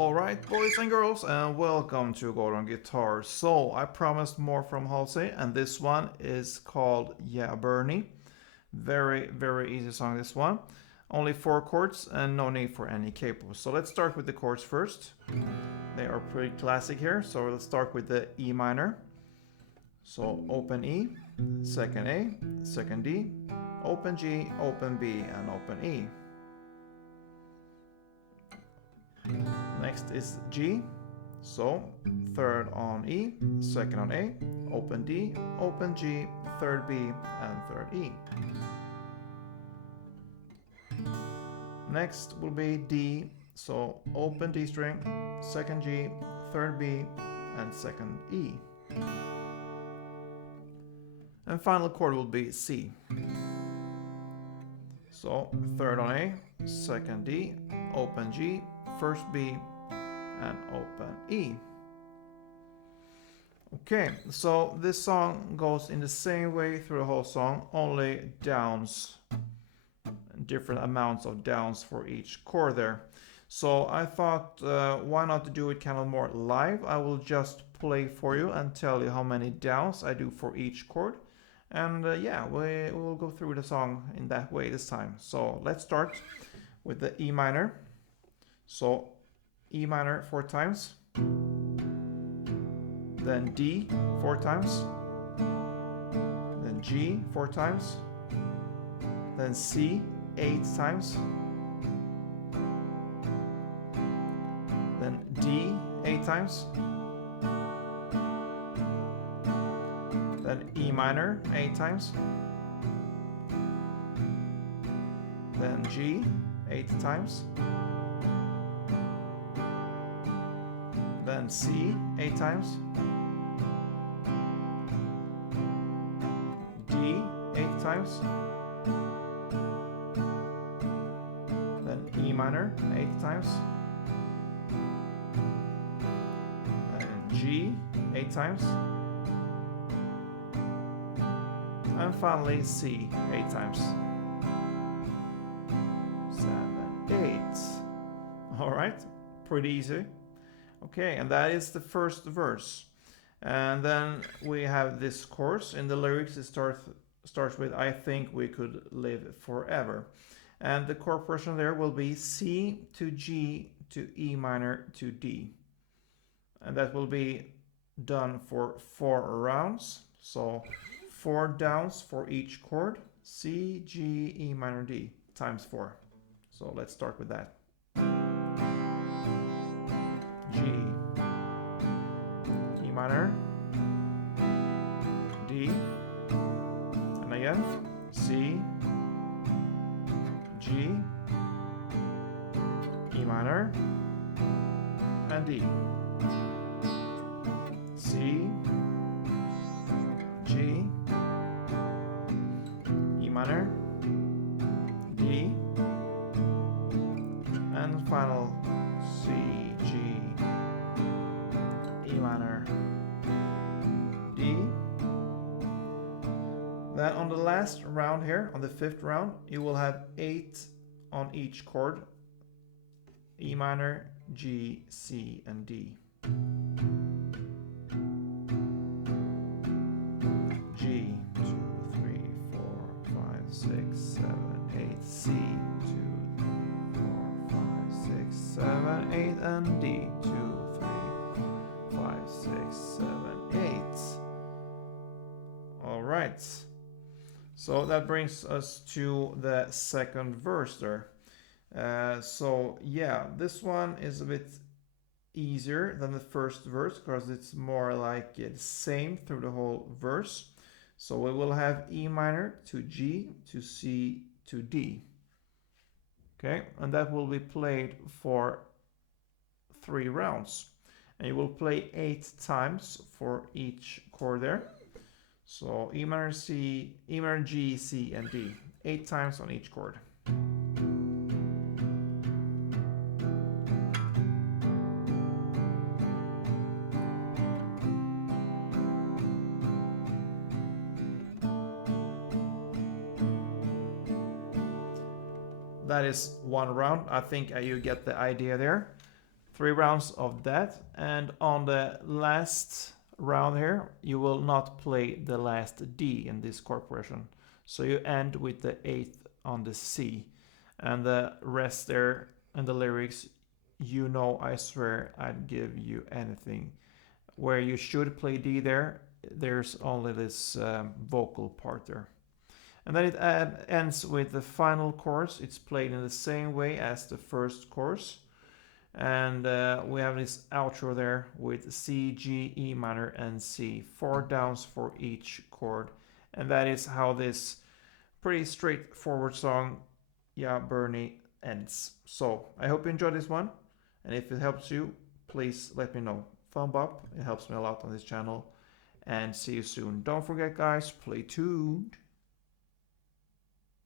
Alright, boys and girls, and welcome to Gordon Guitar. So, I promised more from Halsey, and this one is called Yeah Bernie. Very easy song, this one. Only 4 chords and no need for any capo. So, let's start with the chords first. They are pretty classic here, so let's start with the E minor. So, open E, second A, second D, open G, open B, and open E. Next is G, so third on E, second on A, open D, open G, third B, and third E. Next will be D, so open D string, second G, third B, and second E. And final chord will be C. So third on A, second D, open G, first B, and open E. Okay, so this song goes in the same way through the whole song, only downs, different amounts of downs for each chord there. So I thought, why not do it kind of more live? I will just play for you and tell you how many downs I do for each chord. And yeah, we will go through the song in that way this time. So let's start with the E minor. So E minor 4 times, then D 4 times, then G 4 times, then C 8 times, then D 8 times, then E minor 8 times, then G 8 times, then C 8 times, D 8 times, then E minor 8 times, and G 8 times, and finally C 8 times. 7, 8. Alright, pretty easy. Okay, and that is the first verse. And then we have this chorus. In the lyrics it starts with I think we could live forever. And the chord portion there will be C to G to E minor to D. And that will be done for 4 rounds. So 4 downs for each chord. C, G, E minor, D times 4. So let's start with that. G, E minor, D, and again C, G, E minor, and D. C, G, E minor, D, and final C, G, E minor, D. Then on the last round here, on the 5th round, you will have 8 on each chord. E minor, G, C, and D. G, 2, 3, 4, 5, 6, 7, 8, C, 2, 3, 4, 5, 6, 7, 8, and D, 2, 3, 5, 6, 7, 8. All right. So that brings us to the second verse there. So yeah, this one is a bit easier than the first verse because it's more like the same through the whole verse. So we will have E minor to G to C to D. Okay, and that will be played for 3 rounds. And you will play 8 times for each chord there. So E minor, C, E minor, G, C, and D. 8 times on each chord. That is 1 round. I think you get the idea there. 3 rounds of that, and on the last round here you will not play the last D in this chord progression, so you end with the 8th on the C, and the rest there and the lyrics, you know, I swear I'd give you anything. Where you should play D there, there's only this vocal part there. And then it ends with the final chorus. It's played in the same way as the first chorus. And we have this outro there with C, G, E minor, and C. 4 downs for each chord. And that is how this pretty straightforward song, Yeah Bernie, ends. So I hope you enjoyed this one. And if it helps you, please let me know. Thumb up, it helps me a lot on this channel. And see you soon. Don't forget, guys, play tuned.